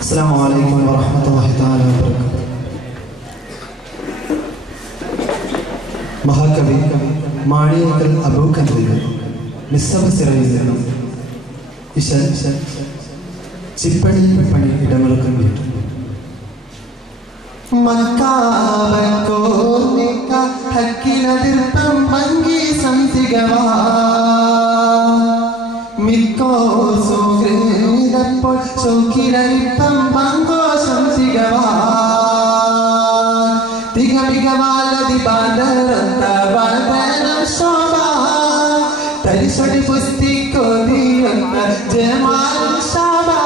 السلام عليكم ورحمة الله تعالى وبركاته. മഹാകവി മാണിയേക്കൽ അബൂബക്കറിന്റെ നിസ്സവ സിറയിൽ നിന്നും ഇശൽ ചിപ്പണി പണി ഇടമുളക്കം കേട്ടു. മക്കാവക്കോർമിക്ക ഹക്കിലതിർപ്പം ഭംഗി സംസികവാ മിക്കോ സുഹൃതപ്പോൾ സൗഖിലരിപ്പം പങ്കോ സംസികവാ തിക മികവാലതി ബാധരത്ത ബാധനം ശോഭാ തരിശൊടി പുസ്തിക്കോ തീരത്ത ജമാൽ ശോഭാ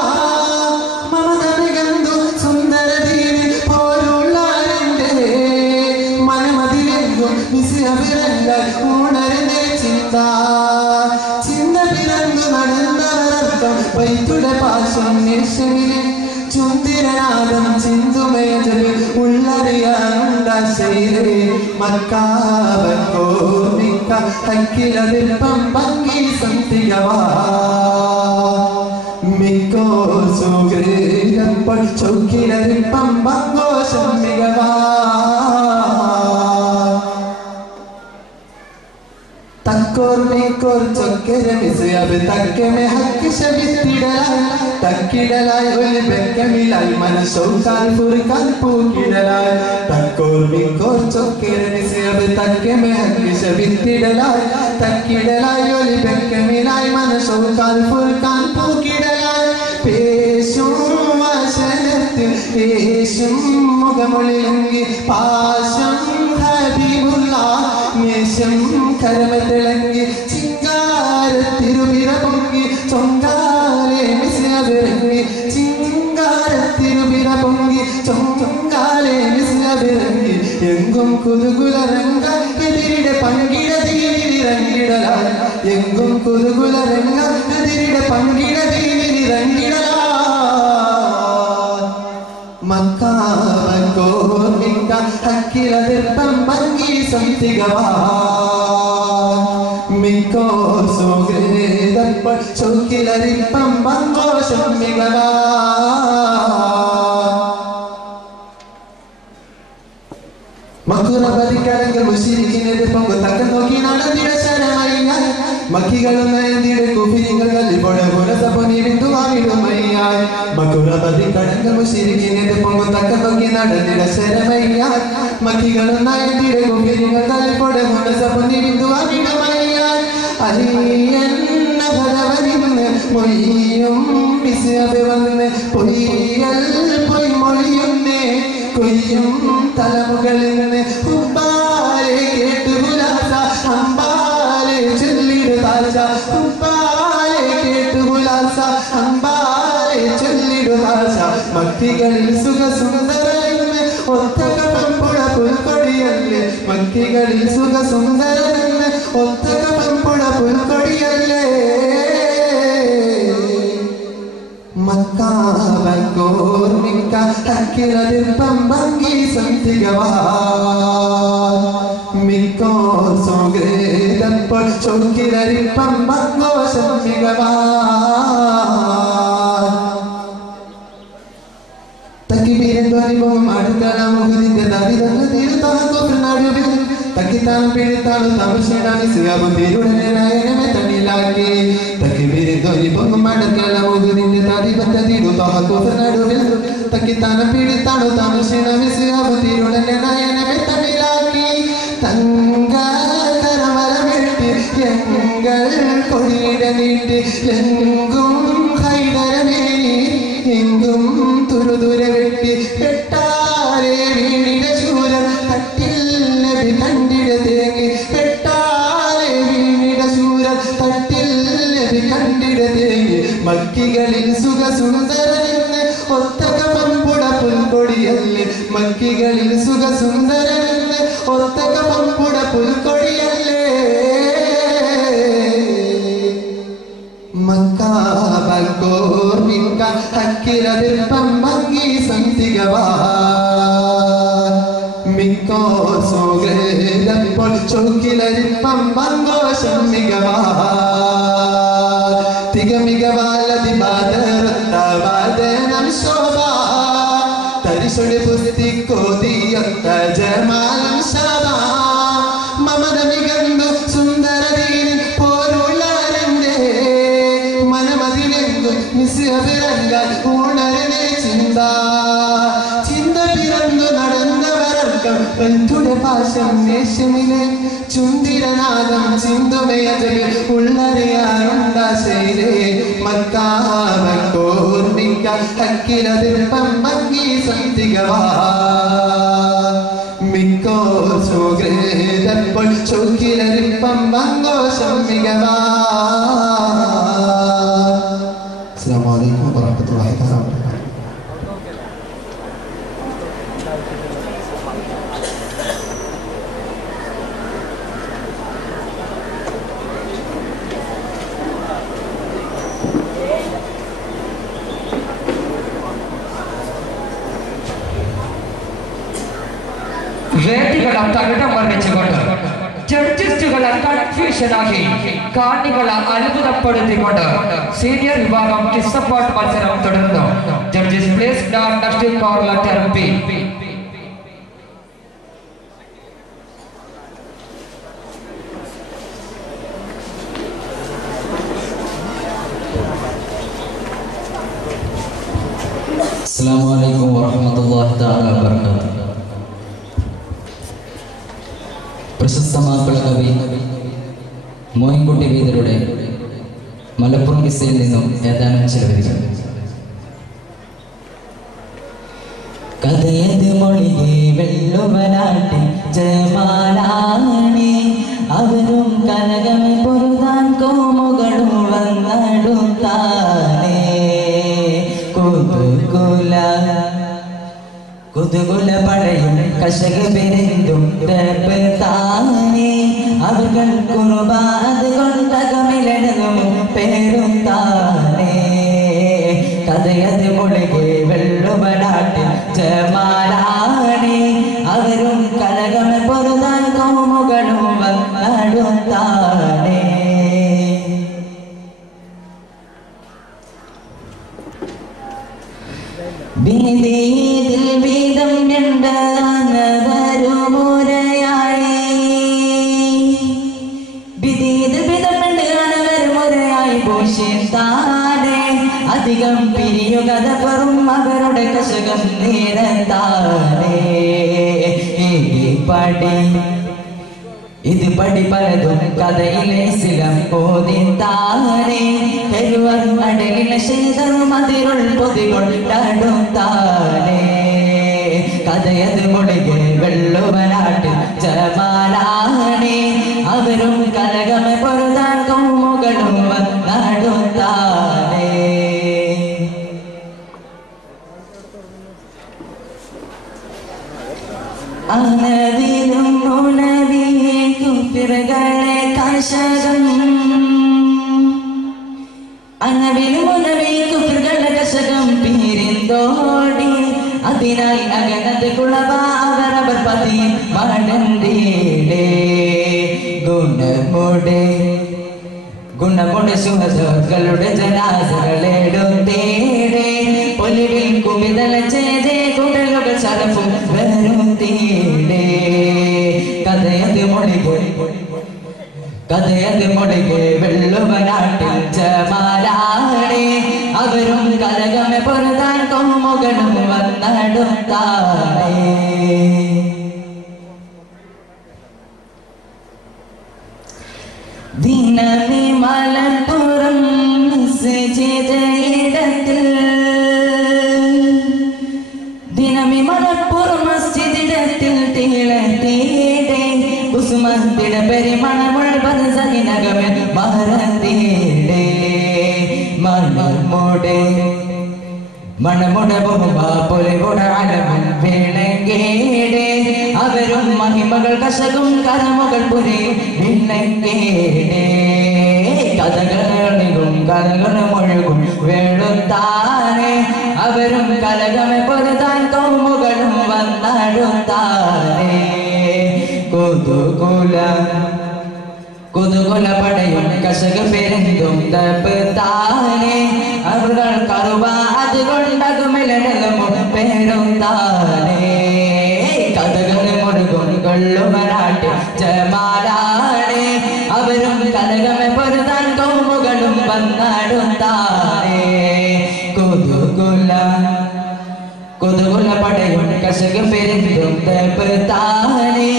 മമതനഗന്ധു സുന്ദര ദീനി പോലുള്ളാരൻ്റെ മനമതിലെങ്കും വിസിയവിരല്ല ഉണരനെ ചിന്ത ചിന്ത പിറന്നു നടന്നവരർത്ഥം വൈത്തുടെ പാശം നിമിഷമിലെ ചുന്തിരനാദം ചിന്തുമേജലിൽ ഉള്ളറിയാനുണ്ട ശൈലേ മക്കാവക്കോർമിക്ക ഹക്കിലതിർപ്പം ഭംഗി സംതികവാ മിക്കോ സുഹൃതപ്പോൾ ചൗക്കിലതിർപ്പം ഭംഗോഷം മികവാ തക്കോർ മേക്കോർ ചൊക്കര മിസയബ് തക്കമെ ഹക്ക് ശബിത്തിടലായി തക്കിടലായി ഒരു ബെക്കമിലായി മനസ്സോക്കാൽ ഫുർഖാൻ പൂക്കിടലായി തക്കോർ മേക്കോർ ചൊക്കര മിസയബ് തക്കമെ ഹക്ക് ശബിത്തിടലായി തക്കിടലായി ഒരു ബെക്കമിലായി മനസ്സോക്കാൽ ഫുർഖാൻ പൂക്കിടലായി പേശും വശനത്തിൽ പേശും മുഖമൊളിയെങ്കിൽ പാശം ഹബീബുള്ള മേശം കരമത്തിളങ്ങി ചിങ്കാരത്തിരുപിറ പൊങ്ങി ചൊങ്കാലെ മിസ്ലവിറങ്ങി ചിങ്കാരത്തിരുപിറ പൊങ്ങി ചൊങ്കാലെ മിസ്ലവിറങ്ങി എങ്കും കുതുകുലരംഗ എതിരിടെ പങ്കിട തീരിറങ്ങിടലായി എങ്കും കുതുകുലരംഗ എതിരിടെ പങ്കിട തീരിറങ്ങിടലായി മക്കാവക്കോർമിക്ക ഹക്കിലതിർപ്പം ഭംഗി സംതികവാ മിക്കോ സുഹൃതപ്പോൾ ചൗക്കിലതിർപ്പം ഭംഗോഷം മികവാ മക്കുറബദിക്കടങ്ങൾ മുശിരിക്കിനെതിർ പൊങ്കു തക്ക നോക്കി നടന്നിട ശരമയ്യായി മക്കികളും നയന്തിയുടെ കുഫിരികളിൽ പൊടപുരസപ്പൊനി ബിന്ദുവാമിടുമയ്യായി മക്കുറബദിക്കടങ്ങൾ മുശിരിക്കിനെതിർ പൊങ്കു തക്ക നോക്കി നടന്നിട ശരമയ്യായി മക്കികളും നയന്തിയുടെ കുഫിരികളിൽ പൊടപുരസപ്പൊനി ബിന്ദുവാമിടുമയ്യായി അലിയെന്ന ഭരവനിന്ന് മൊയ്യും മിസ്യബ് വന്ന് പൊയ്യൽ പൊയ്മൊഴിയുന്നേ കൊയ്യും തലമുകളിൽ നിന്ന് ഉപ്പാരെ കേട്ടു പുലാസ അമ്പാലെ ചൊല്ലിടു താഴ്ച ഉപ്പാരെ കേട്ടു പുലാസ അമ്പാലെ ചൊല്ലിടു താഴ്ച മക്തികളിൽ സുഖസുന്ദരന്ന് ഒത്തക പമ്പുഴ പുൽക്കൊടിയല്ലേ മക്തികളിൽ സുഖസുന്ദരന്ന് ഒത്തക പമ്പുഴ പുൽക്കൊടിയല്ലേ മക്കാവക്കോർമിക്ക ഹക്കിലതിർപ്പം ഭംഗി സംതികവാ മിക്കോ സുഹൃതപ്പോൾ ചൊക്കിലരിപ്പം ഭംഗോഷം മികവാ തക്കിബീരധ്വനിവും അടുക്കള മുഖതിന്റെ നദിതങ്ങൾ തിരുത്താക്കോപ്പിൽ നടുവിൽ തക്കിത്താൻ പിടിത്താളും തമിഴ്നാട് സിയാബും തിരുടനെ നയനമെ തണ്ണിലാക്കി തക്കിബീരധ്വനിവും അടുക്കള മുഖതിന്റെ തടിപത്ത തിരുത്താക്കോപ്പിൽ നടുവിൽ തക്കിത്താനം പിടിത്താളും തമിഴ്നാട് സിയാബും തിരുടനെ നയനമെ തണ്ണിലാക്കി തങ്ക കരമരമെട്ടി എങ്കൾ കൊടിയിട നീട്ടി എങ്കും ഹൈദരമേനി എങ്കും തുരുതുര വെട്ടി പെട്ടാരെ വീണിട ശൂരൻ തട്ടിൽ നബി കണ്ടിട തേങ്ങി പെട്ടാരെ വീണിട ശൂരൻ തട്ടിൽ നബി കണ്ടിട തേങ്ങി മക്കികളിൽ സുഖസുന്ദരനെന്ന് ഒത്തക പമ്പുട പുൽക്കൊടിയല്ലേ മക്കികളിൽ സുഖസുന്ദരനെന്ന് ഒത്തക പമ്പുട പുൽക്കൊടിയല്ലേ മക്കാവക്കോർമിക്ക ഹക്കിലതിർപ്പം ഭംഗി സംതികവാ മിക്കോ സുഹൃത ചൗക്കിലരിപ്പം സന്തോഷം മികവാ തികമികവാലതിബാദറുത്തവാദനം ശോഭ തരിശൊടി പുസ്തിക്കോതിയൊത്ത ജമാലം ശോഭ മമത മികന്തു സുന്ദരതീനിൽ പോരുള്ളാരൻ്റെ മനമതിലെങ്കു നിസ്യപിറങ്കാൽ ഉണരനെ ചിന്ത പിറന്നു നടന്നവരർക്കം എന്തുടെ പാശം നേശമിലെ ചുന്തിരനാദം ചിന്തുമയതിൽ ഉള്ളറിയാറുണ്ടാശയിലെ മക്കാമക്കോർമിക്ക ഹക്കിലതിർപ്പം മങ്കി സന്തികവാ മിക്കോ സുഗ്രേതപ്പോൾ ചൗക്കിലരിപ്പം മങ്കോശം മികവാ. അസ്സലാമു അലൈക്കും വറഹ്മത്തുള്ളാഹി വബറകാതുഹു. വേദികൾ തകിടം വർണ്ണിച്ചുകൊണ്ട് ജഡ്ജസുകൾ കൺഫ്യൂഷനാക്കി കാണികൾ അത്ഭുതപ്പെടുത്തിക്കൊണ്ട് സീനിയർ വിഭാഗം കിസ്സപ്പാട്ട് മത്സരം തുടർന്നു. Judges place down next core letter B. അസ്സലാമു അലൈക്കും വറഹ്മത്തുള്ളാഹി തആല വബറകാതുഹു. പ്രശസ്ത മാപ്പിള കവി മോയിൻകുട്ടി വീതരുടെ മലപ്പുറം കിസ്സയിൽ നിന്നും ഏതാനും ചില വരികൾ. കഥയത് മൊഴിയെ വെള്ളുവനാട്ടിൽ ജമാലാണി അവരും കനകം പൊരുതാൻ കോമുകളും വന്നടുത്താനേ കുതുകുല പടയും കശക പെരുന്തും താനേ അവർ കുറുബാത് കൊണ്ടകമിലടങ്ങും പേരും താനേ കഥയത് മുഴുകെ വെള്ളുവനാട്ടിൽ ജമാലാണി അവരും കലകമ പൊരുതാൻ കോമുകളും വന്നടുത്താനേ ബിനീതിൽ വീതം രണ്ടവരുമുരയായി ബിനീതിൽ വീതം രണ്ടവരുമുരയായി ഭൂഷിത്താനെ അധികം പിരിയുകഥ പെറും അവരുടെ കശകം നേരത്താനേ പടി ഇത് പടി പലതും കഥയിലെ സിലം പോതിത്താനേ കരുവർ മടലിലെ ശീതറും അതിരുൾ പൊതികൊണ്ടാടുത്താനേ കഥയത് മുഴുകെ വെള്ളുവനാട്ടിൽ ജമാലാണേ അവരും കലകമ പൊരുതാൻ കൗമുകളും വന്നടുത്താനേ അനവിലും ഉണവിയേക്കും പിറകളെ കശകം അനവിലും ഉണവിയേക്കും പിറകളെ കശകം പീരിന്തോടി അതിനായി അകനത് കുളവ അവരവർ പതി മടന്തീടേ ഗുണമുടെ സുഹൃത്തുക്കളുടെ ജനാസകളെടുത്തേടേ പൊലിവിൽ കുമിതല ചേതേ കുടലുകൾ ശരഫും വരും തീടേ കഥയത് മുഴുകെ വെള്ളുവനാട്ടിൽ ജമാലാണേ അവരും കലകമ പൊരുതാൻ കൊമ്മുകളും വന്നടുത്താനേ ദിനമി മലപ്പുറം ചെയ്തയിടത്തിൽ ദിനമി മലപ്പുറം മസ്ജിദിടത്തിൽ തീളത്തീടേ കുസുമത്തിട പെരുമണമുൾ പദസകിനകമേ മറത്തീടേ മണമുട ബഹുമ പൊലിവുട അലമൻ വിളങ്ങേടേ അവരും മഹിമകൾ കശകും കരമുകൾ പുരി വിളങ്ങേടേ കഥകളും കഥകളും ഒഴുകും വേളുത്താനേ അവരും കലകമ പൊരുതാൻ കൗമുകളും വന്നടുത്താനേ കുതുകുല കശക പെരുന്തും തപ്പത്താനെ അവർ കറുവ അതുകൊണ്ടകുമിലും പേരും താനേ കഥകൾ മുഴുകും കൊള്ളുമനാട്ടി ജമാലാണേ അവരും കലകമെ പൊരുതാൻ കൗമുകളും വന്നാടുത്താനേ കൊതുകുല പടയും കശക പെരുന്തും തപ്പത്താനെ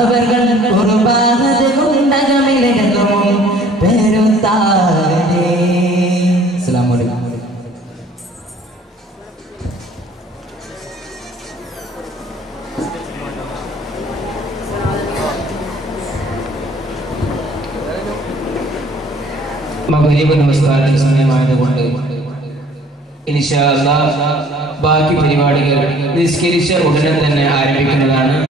അവർ കുറുബാനത് കൊണ്ടകമിലും പേരും താനേ. അസ്സലാമു അലൈക്കും. മഗ്‌രിബ് നമസ്കാരത്തിന് സമയമായതുകൊണ്ട് ഇൻഷാ അല്ലാഹ് ബാക്കി പരിപാടികൾ നിസ്കരിച്ച ഉടനെ തന്നെ ആരംഭിക്കുന്നതാണ്.